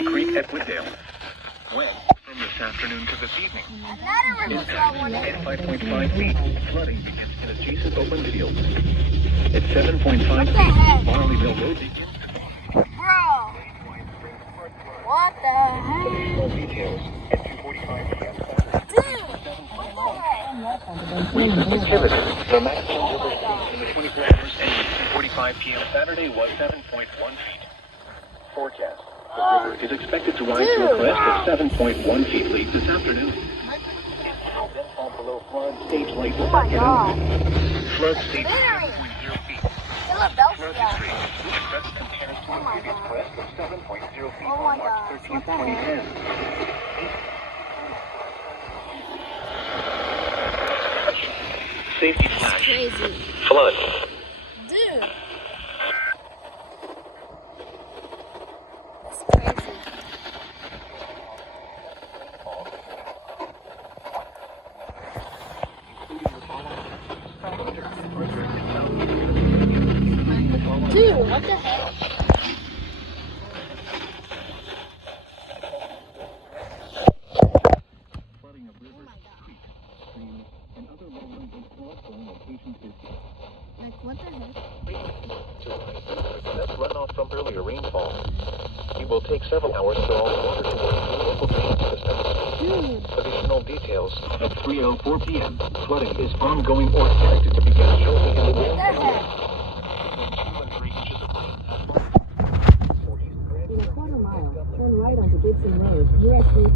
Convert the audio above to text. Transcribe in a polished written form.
Cherry Creek at Wooddale. Wind from this afternoon to this evening. At 5.5 feet, flooding begins in adjacent open fields. At 7.5 feet, Barley Mill Road begins. Bro! What the heck? Additional details at 2:45 p.m. Dude! What the heck? Recent activity. The maximum river state in the 24 hours ending 2:45 p.m. Saturday was 7.1 feet. Forecast. The river is expected to rise to a crest of 7.1 feet late this afternoon. Then fall below flood stage late this afternoon. Flood stage 7.0 feet. Flood history. This crest compares to the previous crest of 7.0 feet on March 13, 2010. Safety flash. Crazy. Flood. Dude! That's crazy. Dude, what the heck? Flooding of rivers, creeks, streams, and other lowland and floodplain locations is Like, what the heck? excess runoff from earlier rainfall. It will take several hours for all the water to work through local drain systems. Additional details at 3:04 p.m. Flooding is ongoing or expected to begin shortly in the What morning. the heck? In a quarter mile, turn right onto Gibson Road, US